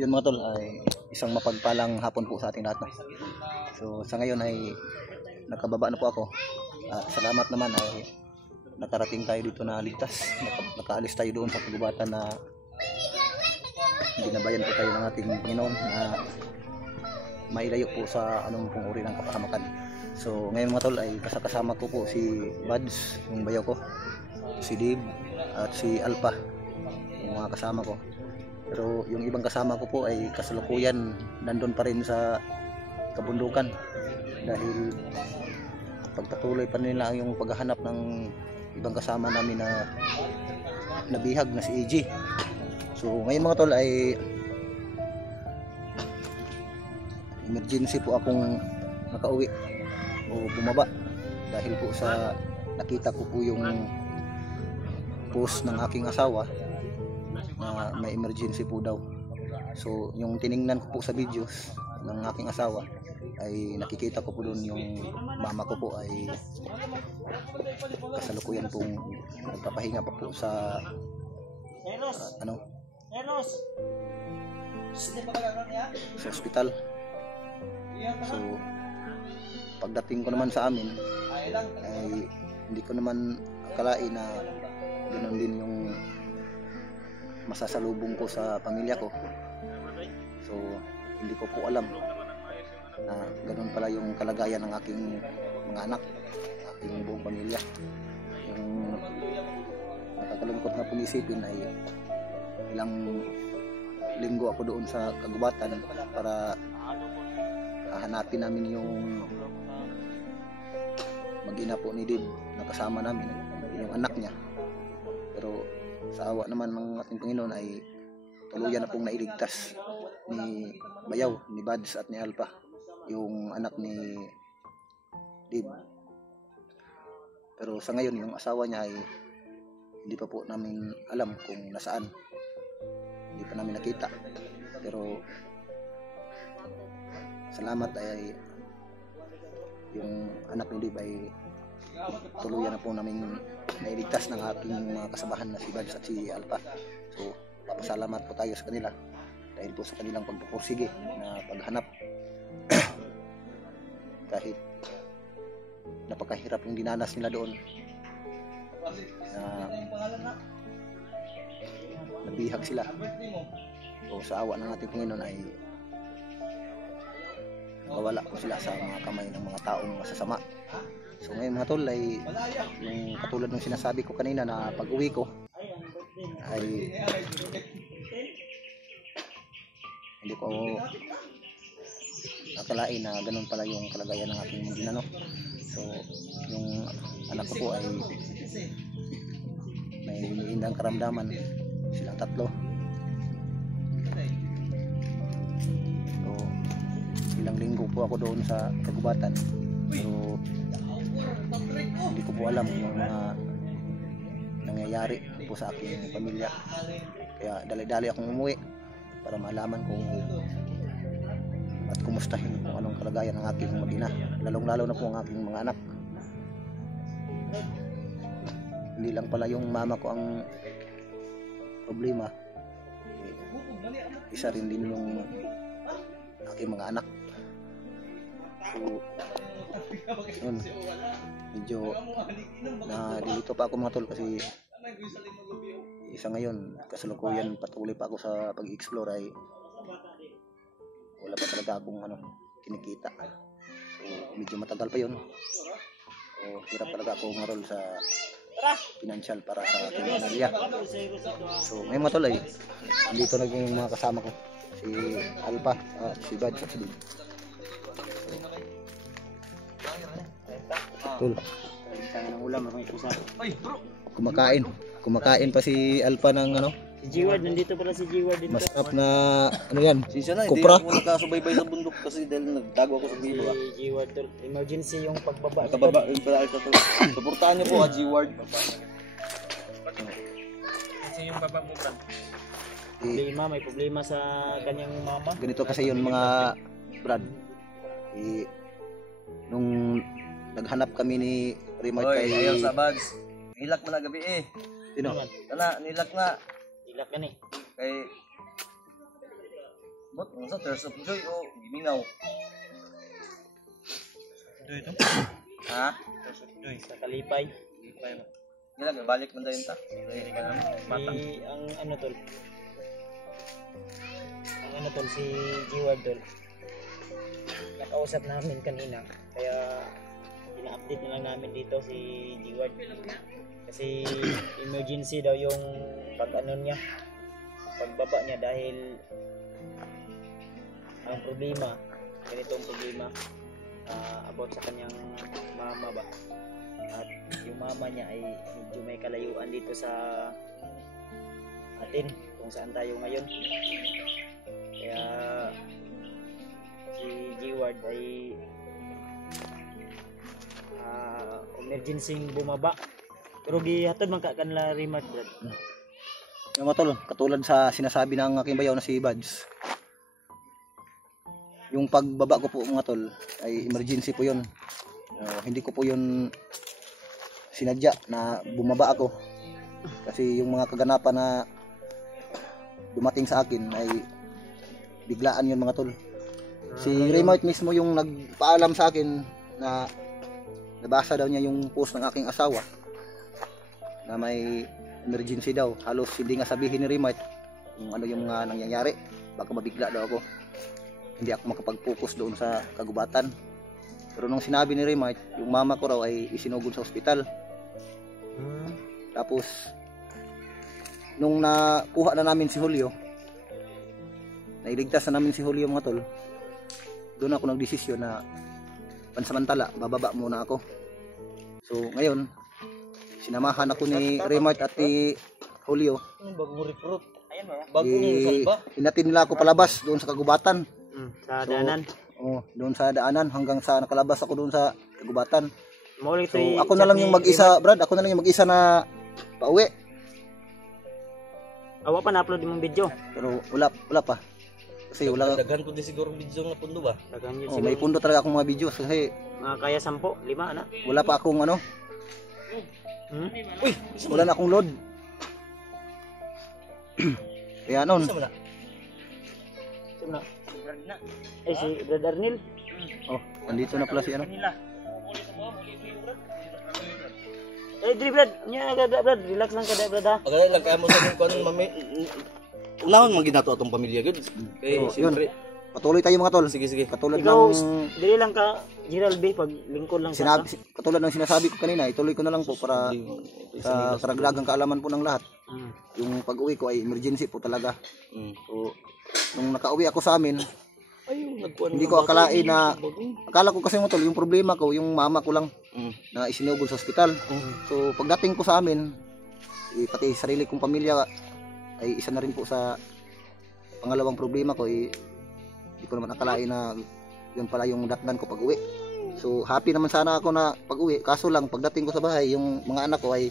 Yun mga tol, ay isang mapagpalang hapon po sa ating lahat. So sa ngayon ay nakababa na po ako. At salamat naman ay nakarating tayo dito na ligtas. Nakaalis tayo doon sa kagubatan na binabayan po tayo ng ating Panginoon na mailayo po sa anong pong uri ng kapahamakan. So ngayon mga tol ay kasama ko po si Buds, yung bayaw ko, si Dave at si Alpha, yung mga kasama ko. Pero yung ibang kasama ko po ay kasalukuyan nandun pa rin sa kabundukan dahil pagpatuloy pa nila yung paghahanap ng ibang kasama namin na nabihag na si EG. So ngayon mga tol ay emergency po akong nakauwi o bumaba dahil po sa nakita ko po yung post ng aking asawa na may emergency po daw. So yung tiningnan ko po sa videos ng aking asawa ay nakikita ko po doon yung mama ko po ay kasalukuyan pong nagpapahinga pa po sa sa ospital. So pagdating ko naman sa amin ay hindi ko naman akalain na ganoon din yung masasalubong ko sa pamilya ko. So hindi ko po alam na ganoon pala yung kalagayan ng aking mga anak, aking buong pamilya. Yung nakakalungkot na pong isipin ay ilang linggo ako doon sa kagubatan para hanapin namin yung mag-ina po ni Dib na kasama namin, yung anak niya. Pero sa awa naman ng ating Panginoon ay tuluyan na pong nailigtas ni Bayaw, ni Buds at ni Alpha, yung anak ni Dib. Pero sa ngayon yung asawa niya ay hindi pa po namin alam kung nasaan, hindi pa namin nakita. Pero salamat ay yung anak ni Dib ay tuluyan na po namin nailigtas ng aking mga kasabahan na si Buds at si Alpha. So papasalamat po tayo sa kanila dahil po sa kanilang pagpupursige na paghanap. Kahit napakahirap yung dinanas nila doon na nabihag sila, o sa awa ng ating Panginoon ay mawala po sila sa mga kamay ng mga taong masasama. So ngayon mga tol ay yung katulad ng sinasabi ko kanina na pag uwi ko ay hindi ko akalain na ganun pala yung kalagayan ng aking mga ginano. So yung anak ko po ay may iniindang karamdaman, silang tatlo. So ilang linggo po ako doon sa kagubatan, pero hindi ko po alam yung mga nangyayari po sa aking pamilya. Kaya dali-dali akong umuwi para malaman kung at kumustahin kung anong kalagayan ng aking mag-ina, lalong-lalo na po ang aking mga anak. Hindi lang pala yung mama ko ang problema, isa rin din yung aking mga anak. So yun, medyo nalilito pa ako mga tol kasi isa ngayon kasalukuyan patuloy pa ako sa pag-explore ay wala pa talaga akong kinikita. So medyo matagal pa yun. So hirap talaga ako marol sa financial para sa aking pamilya. So ngayon mga tol ay dito naging mga kasama ko, si Alpha, si Buds at si Dib. Tol, ng ulam ng ikusa. kumakain pa si Alpha ng Si G-Ward, nandito pala si G-Ward dito. masarap na yan, Sisa na, kupra. hindi ako nakasubaybay sa bundok kasi dahil nagtago ako sa Si giba. G-Ward, emergency yung pagbaba. Kababa, yung pala ito. Suportahan niyo po ka G-Ward. Kasi yung baba mo ba? Eh, Problema, may problema sa kanyang mama. ganito kasi yun mga Brad. Nung naghanap kami ni Remote Oy, kay ayaw sa Buds. Nilak mo na gabi eh. sino? Tana, nilak na. Ilak ka ni. Kay Ba't ang sa Tears of Joy o Gimingaw? Joy ito. Ha? Joy. Sa Kalipay. Gila, balik man tayo ta. Ang ano tol. Ang ano tol si G-Ward tol. Nakausap namin kanina. Kaya ina-update na lang namin dito si G-Ward. Kasi emergency daw yung pag-ano niya. Pagbaba niya dahil ang problema, ganitong problema about sa kanyang mama ba. At yung mama niya ay medyo may kalayuan dito sa atin kung saan tayo ngayon. Kaya si G-Ward ay emergency bumaba. Pero gihatod man ka kanila remark brad. Yung mga tol, katulad sa sinasabi ng aking bayaw na si Buds. Yung pagbaba ko po mga tol ay emergency po yun. Hindi ko po yun sinadya na bumaba ako. Kasi yung mga kaganapan na dumating sa akin ay biglaan yun mga tol. Si Raymart mismo yung nagpaalam sa akin na nabasa daw niya yung post ng aking asawa na may emergency daw. Halos hindi nga sabihin ni Raymart kung ano yung nangyayari. Baka mabigla daw ako. Hindi ako makapag-focus doon sa kagubatan. Pero nung sinabi ni Raymart, yung mama ko raw ay isinugod sa ospital. Tapos nung nakuha na namin si Julio, nailigtas na namin si Julio mga tol, doon ako nagdesisyon na pansamantala bababa muna ako. So ngayon sinamahan ako ni Raymart at ni Julio. Bagong recruit. Ayan ba? Bagong salba. Inatin nila ako palabas doon sa kagubatan. Sa daanan. Doon sa daanan hanggang sa nakalabas ako doon sa kagubatan. So So ako na lang yung mag-isa, Brad. Ako na lang yung mag-isa na pauwi. Awa pa na-upload yung video. Pero wala pa. Kasi wala. Daghan po din siguro video nga pundo ba? Daghan yun May siguro. pundo talaga akong mga videos kasi Mga kaya 10, 5 ana. wala pa akong Uy! wala na akong load. Kaya noon, Isa mo na? Sino na? Si Brad Arnil. nandito na pala si Dili Brad. Nya Brad, relax lang ka Brad ha. Pagkala lang kaya mo sa kung ano mami. Unahon man ginato atong pamilya gud. Kay siyempre. Patuloy tayo mga tol. Sige. Katulad Ikaw, ng dili lang ka Gerald B pag lingkod lang sa katulad ng sinasabi ko kanina, ituloy ko na lang po para sa karagdagang kaalaman po ng lahat. Yung pag-uwi ko ay emergency po talaga. So, nung nakauwi ako sa amin, hindi ko akalain na, akala ko kasi mo tol, yung problema ko, yung mama ko lang na isinugod sa ospital. So, pagdating ko sa amin, pati sarili kong pamilya ay isa na rin po sa pangalawang problema ko. Hindi ko naman akalain na yun pala yung datnan ko pag-uwi. So, happy naman sana ako na pag-uwi. Kaso lang, pagdating ko sa bahay, yung mga anak ko ay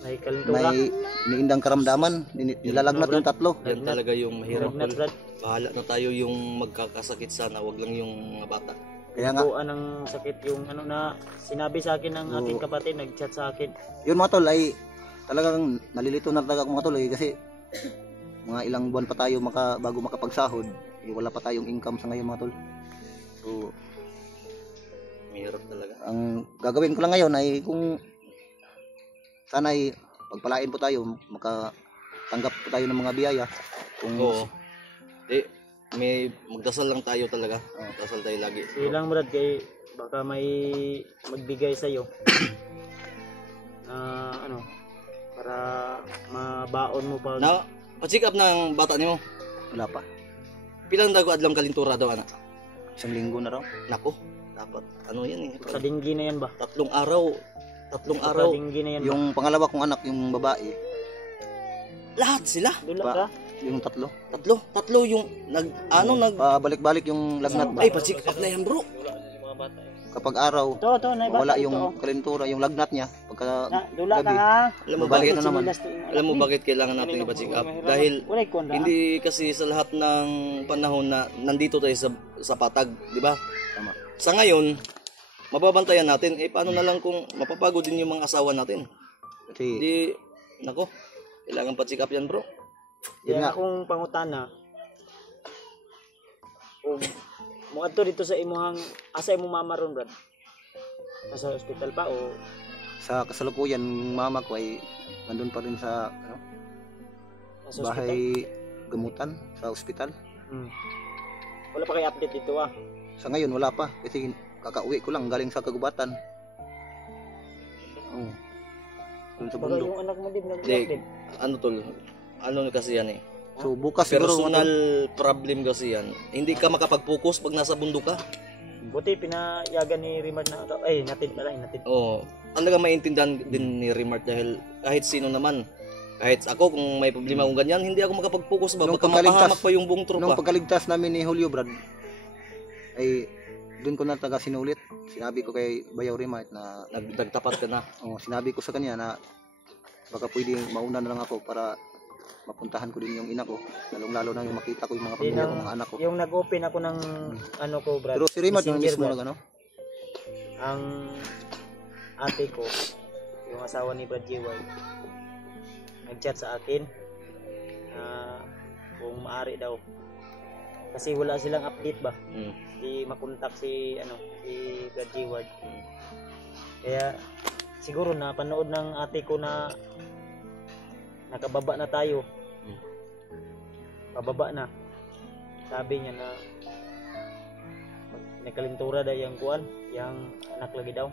may kalintura. may iniindang karamdaman. Nilalagnat yung tatlo. Yan talaga yung mahirap. Brad. Bahala na tayo yung magkakasakit sana, wag lang yung mga bata. Kaya nga, Buuan ng sakit yung ano na sinabi sa akin ng aking kapatid, nag-chat sa akin. yun mga tol ay talagang nalilito na talaga ako mga tol kasi mga ilang buwan pa tayo bago makapagsahod. Wala pa tayong income sa ngayon mga tol. So, Mahirap talaga. ang gagawin ko lang ngayon ay kung sana ay pagpalain po tayo, makatanggap po tayo ng mga biyaya. Kung Oo. May magdasal lang tayo talaga. Magdasal tayo lagi. Silang Brad kay baka may magbigay sa iyo. Para mabaon mo pag Na, pa-check up ng bata niyo. wala pa. Pilang dago adlang kalintura daw ana. 1 linggo na raw. Nako, dapat ano yan eh. sa dinggi na yan ba? 3 araw. 3 Sa araw. dinggi na yan ba? Yung pangalawa kong anak, yung babae, Lahat sila. Dula pa- ka? yung tatlo. Tatlo yung Pabalik-balik yung lagnat ba? ay pa-check up na yan bro. Kapag araw, To, na wala yung kalentura, yung lagnat niya. Pagka Dula ka gabi, ha. Alam mo babalik bakit? na naman. Alam mo bakit kailangan natin ipa-check up? Dahil hindi kasi sa lahat ng panahon na nandito tayo sa patag, di ba? Tama. Sa ngayon, mababantayan natin. Paano na lang kung mapapagod din yung mga asawa natin? Kasi, Hindi, nako, kailangan pa-check up yan bro. yun Kaya nga, akong pangutana, Kung mo adto dito sa imuhang asa imong mama ron, Brad? Nasa ospital pa o Sa kasalukuyan, yung mama ko ay nandun pa rin sa nasa ospital? bahay gamutan sa ospital. Hmm. Wala pa kay update dito ah. Sa ngayon wala pa kasi kakauwi ko lang galing sa kagubatan. Oh. Doon sa Baka bundok. yung anak mo din Di, nag-update. ano tol, ano kasi yan eh. So bukas siguro Personal problem kasi yan. Hindi ka makapag-focus pag nasa bundok ka. Buti pinayagan ni Rimard na natid pala, natid. Oo. Talaga maintindihan din ni Rimart dahil kahit sino naman, kahit ako kung may problema kung ganyan, hindi ako makapag-focus ba? Nung Baka pagkaligtas- mapahamak pa yung buong nung tropa. pagkaligtas namin ni Julio Brad ay doon ko na taga sinulit. Sinabi ko kay Bayaw Rimart na Nagtapat ka na. sinabi ko sa kanya na baka pwede mauna na lang ako para mapuntahan ko din yung ina ko, lalong-lalo na yung makita ko yung mga pamilya ko, mga anak ko. Yung nag-open ako ng ano ko, Brad. Pero si Rimart yung Messenger, mismo Brad. nag ano? Ang ate ko, yung asawa ni Brad G.Y. nag-chat sa akin na kung maaari daw. Kasi wala silang update ba? Mm. Di makontak si Brad G.Y. Kaya siguro na panood ng ate ko na nakababa na tayo. Pababa na. Sabi niya na nakalintura daw yung kuan, yung anak lagi daw.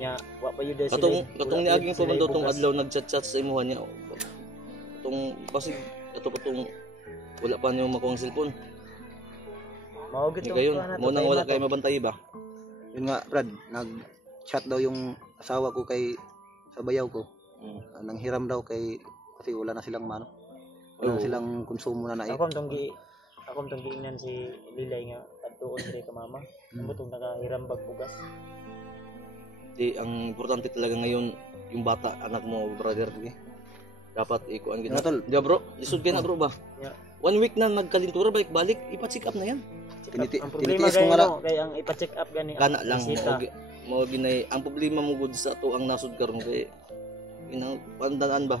Nya wa pa yun daw Katong ni aging sila pamando tong ibugas. adlaw nagchat-chat sa imuha niya. Tong basig ato patong wala pa niyo makuha ang cellphone. Mao Ni gito. kayon, mo nang wala kay mabantay ba? Yun nga Brad, nag-chat daw yung asawa ko kay sa bayaw ko. Nanghiram daw kasi wala na silang mano. Wala na Oo. silang konsumo na naip. Akong tong giingnan si Lilay nga adtuon dire ka mama. Amo tong nakahiram bag pugas. Di ang importante talaga ngayon yung bata, anak mo, brother. Okay. Dapat ikuan Ano, kita. tol? Di bro, lisod kayo na bro ba? Yeah. 1 week na nagkalintura balik-balik, ipa-check up na yan. Ang problema tinitiis ko kay nga ano, kay ang ipa-check up gani. Kana lang bisita. mo ginay ang problema mo gud sa to ang nasud karon kay inang pandaan ba?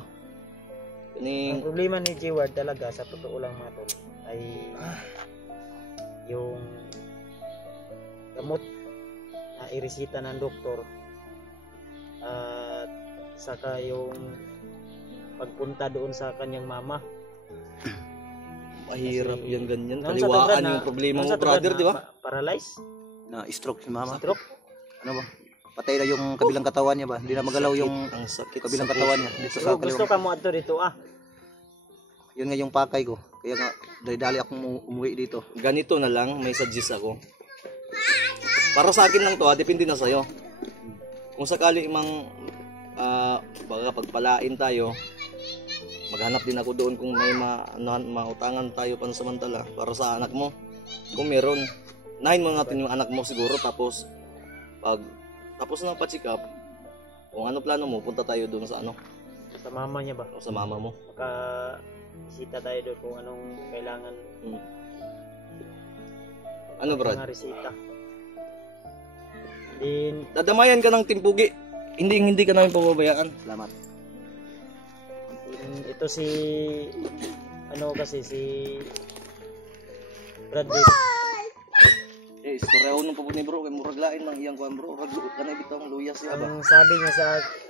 Ang Kani problema ni G-Ward talaga sa totoo lang mga tol ay yung gamot na iresita ng doktor at saka yung pagpunta doon sa kanyang mama. mahirap Kasi- yan ganyan. Nang sa Kaliwaan tugad na- yung problema nang mo sa tugad brother, na di ba? Paralyzed? Na stroke si mama. Stroke? Ano ba? Patay na yung kabilang katawan niya ba? Hindi na magalaw yung Ang sakit kabilang sa katawan puso. niya. Dito So, sa gusto kaliwang. ka mo adto dito Yun nga yung pakay ko. Kaya nga dali akong umuwi dito. Ganito na lang, may suggest ako. Para sa akin lang to, depende na sa'yo. Kung sakali mang baka pagpalain tayo, maghanap din ako doon kung may mautangan tayo pansamantala para sa anak mo. Kung meron, nahin mo natin yung anak mo siguro tapos tapos na pa-check up, kung ano plano mo, punta tayo doon sa sa mama niya ba? sa mama mo. Maka-resita tayo doon kung anong kailangan. Ano Brad? Mga resita. Din, Dadamayan ka ng timpugi. Hindi ka namin pababayaan. Salamat. ito si si Brad Pitt. Istorya nung pabot ni bro, kay murag lain ng iyang kuan bro. Ragluot ka na bitong luyas siya ba? Ang sabi niya sa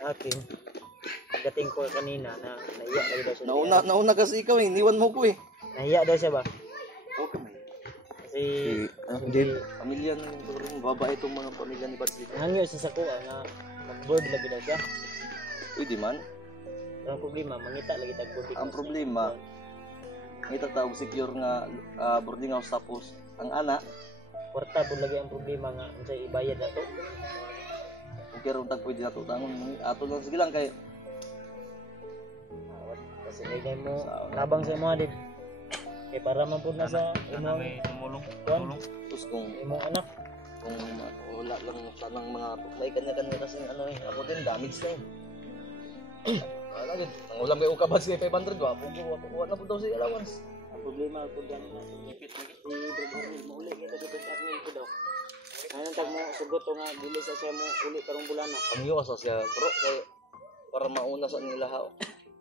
akin, pagdating ko kanina na nahiya daw siya. Nauna kasi ikaw eh, iniwan mo ko eh. Nahiya daw siya ba? Okay. Kasi Hindi. Pamilya ng turong babae itong mga pamilya ni Bads dito. hangyo siya sa kuha nga mag-board lagi daw siya. Pwede man. Pero ang problema, mangita lagi tag-board. Ang problema, may tatawag secure nga boarding house tapos ang anak, Kwarta po lagi ang problema nga unsay ibayad na to. kung kaya tag pwede na tutangon. Ato lang sige lang kay Kasi kay mo tabang sa imo din. Kay para man pud na sa imong tumulong. kuan, Tapos kung imong anak. wala lang sanang mga may kanya-kanya kasi ano eh, ako din damage na eh. Wala din. Ang ulam kay ukabas kay 500 wa na po daw sa allowance. Ang problema po dyan na si Brad mauli kita sa Brad Arnel ko daw. Anong tag mo sugot to nga dili sa siya mo uli karong bulan na. Ang iyo sa siya bro kay para mauna sa nila ha.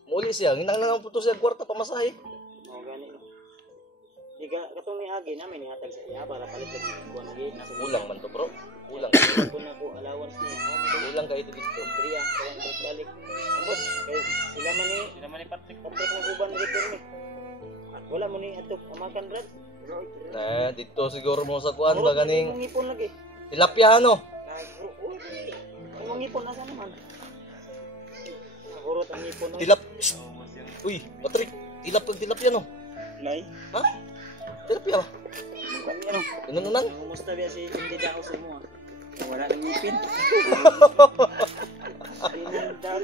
Muli siya, hinanglan lang po to siya kwarta pamasahe. Mao gani no. Di katong ni agi namin ihatag sa iya para palit lagi kuan lagi nasa Ulang man to, bro. Ulang. ko na ko allowance niya. Ulang ka ito dito. Diriya kaya balik. Ambot kay sila man ni Patrick na guban dito ni. At wala mo ni atok amakan brad. Dito siguro mo sa kuan ba ganing Ngipon lagi. tilapia ano? Ang ngipon nasa naman. Siguro ang ngipon. Tilap. Uy, Patrick, tilapia no. Lay. Ha? Tilapia ba? Kami ano? Nanunan? Kumusta ba si hindi daw sa mo? Wala nang ngipin. Pinandal.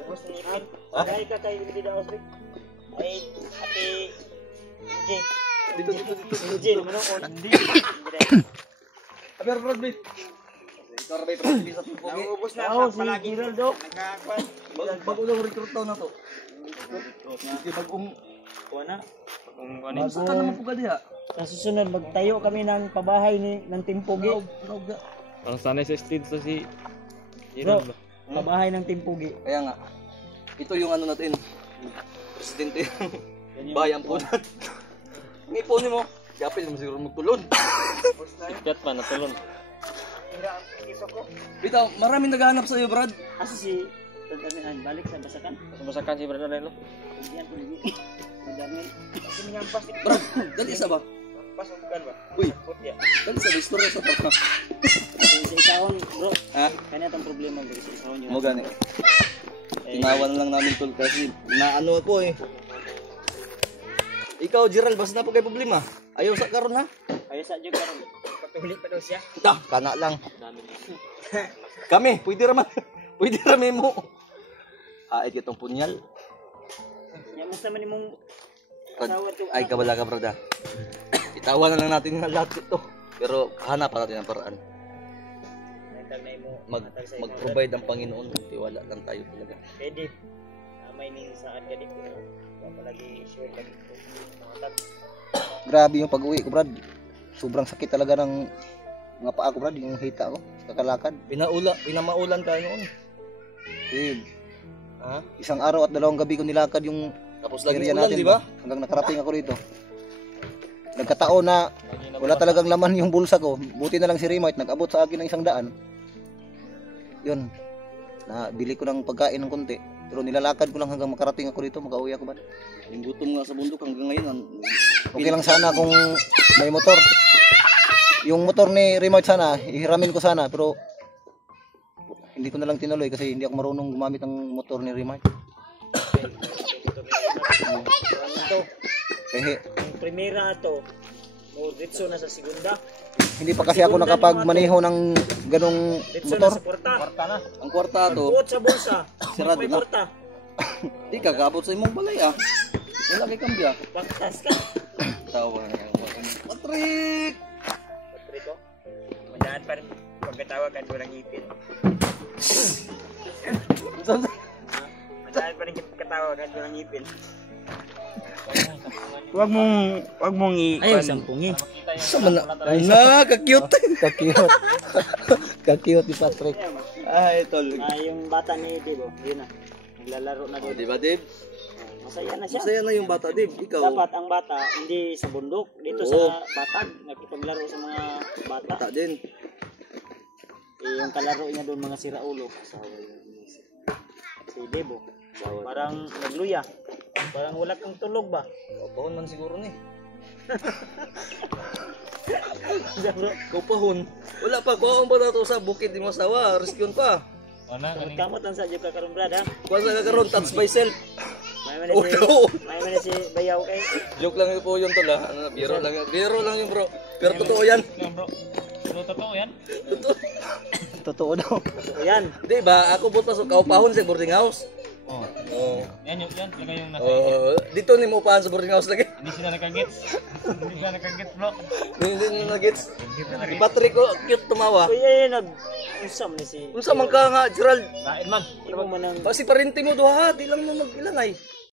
Ubos ni ngipin. Ay ka kay hindi daw sa. Ay, ate. Hindi. Dito. Hindi naman ako. Hindi. Aber Brad, please. Ikaw rin ba sa pugi? Ubos na palagi Ronaldo. Nagkakuan. Bago daw recruit taon na to. Di bagong Kuana. Basta ka naman pugad diha. Sa susunod magtayo kami ng pabahay ng Timpugi. Ang sanay sa street to si Bro, pabahay ng Timpugi. Kaya nga. Ito yung ano natin. Presidente. Bayan po natin. Ngipon mo. Yapil mo siguro magtulon. Kat pa natulon. Bitaw, maraming naghahanap sa iyo, Brad. Asa si Tadamihan balik sa Basakan? Sumasakan si Brother Lelo. Diyan po lagi. Madami. Kasi mingampas ni Brad, dali isa ba? pasukan ba? Uy, Putya. dali sa istorya sa papa. Sa isahon, bro. Ha? Kanya tong problema bro sa isahon yun. Mo gani. Tinawan lang namin tol kasi naano ako eh. Ikaw, Gerald, basta na po kay problema. Ayaw sa karon ha? Ayo sa jud karon. Patulik pa daw siya. Kana lang. Kami, pwede raman. Pwede raman mo. Ait kitong punyal. Ya musta man imong Brad, asawa to. ay kabala ka, Brad. Itawan na lang natin yung lahat ito. Pero hanap pa natin ang paraan. Nagtag na imo. Mag-provide ang Panginoon. Tiwala lang tayo talaga. Pwede. May ning saad ka dito. Palagi sure lagi ko. Tag. Grabe yung pag-uwi ko, Brad. Sobrang sakit talaga ng mga paa ko, Brad, yung hita ko, kakalakad. Pinamaulan ka noon. Eh, Ha? isang araw at 2 gabi ko nilakad yung Tapos lagi area ulan, natin, di ba? hanggang nakarating ako dito. Nagkataon na wala talagang laman yung bulsa ko. Buti na lang si Remote nag-abot sa akin ng 100. Yun. Bili ko ng pagkain ng konti. Pero nilalakad ko lang hanggang makarating ako dito, makauwi ako ba? Yung gutom nga sa bundok hanggang ngayon. Okay lang sana kung may motor. Yung motor ni Remote sana, ihiramin ko sana, pero hindi ko na lang tinuloy kasi hindi ako marunong gumamit ng motor ni Remote. Ito, Kaya yung primera to. Mo ditso na sa segunda. hindi pa kasi ako nakapagmaneho ng ganong Ditso na motor. sa kwarta. Kwarta na. Ang kwarta to, Buot sa bulsa. Sirado May na. kwarta. di ka kabot sa imong balay ah. Wala kay kambya. Baktas ka. Tawa na. Patrick! Patrito. Mandahan pa rin. Pagkatawag ka walang ngipin. Mandahan pa rin katawag ka walang ngipin. Wag mong Ayaw sampungi. Sa man na, ka-cute. Ka-cute. Ka-cute ni Patrick. Ay, tol. yung bata ni Debo, yun na. Naglalaro na doon. Di ba, Dave? Masaya na siya. Masaya na yung bata, Dave. Ikaw. Dapat ang bata hindi sa bundok, dito Oo. sa batag, nakipaglaro sa mga bata. Bata din. Yung kalaro niya doon mga siraulo. Si Debo. Parang nagluya. Parang wala kang tulog ba? Kapahon man siguro ni. Bro, Kapahon. Wala pa. Kuhaan ba na to sa bukid ni Masawa? Rescue pa. Wala kaning kamot ang sa ka karon brad ha. Kuha sa kakaroon, touch by self. May man si Bayaw kay. Joke lang yun po yun tol ha. Ano, biro lang yun. Biro lang yun bro. Pero totoo yan. bro. Ano totoo yan? Totoo. Totoo daw. O yan. Di ba? Ako po sa kaupahon sa boarding house. Oh. Oh. Yan lagay yung nasa. Oh, dito ni mo upahan sa boarding house lagi. Hindi sila nakagets. Hindi sila nakagets, bro. Hindi na gets. Si Patrick ko cute tumawa. Uy, ay nag-usam ni si. Unsa man ka nga Gerald? Kain man. Imo man ang Basi parinti mo duha, di lang mo mag-ilan ay.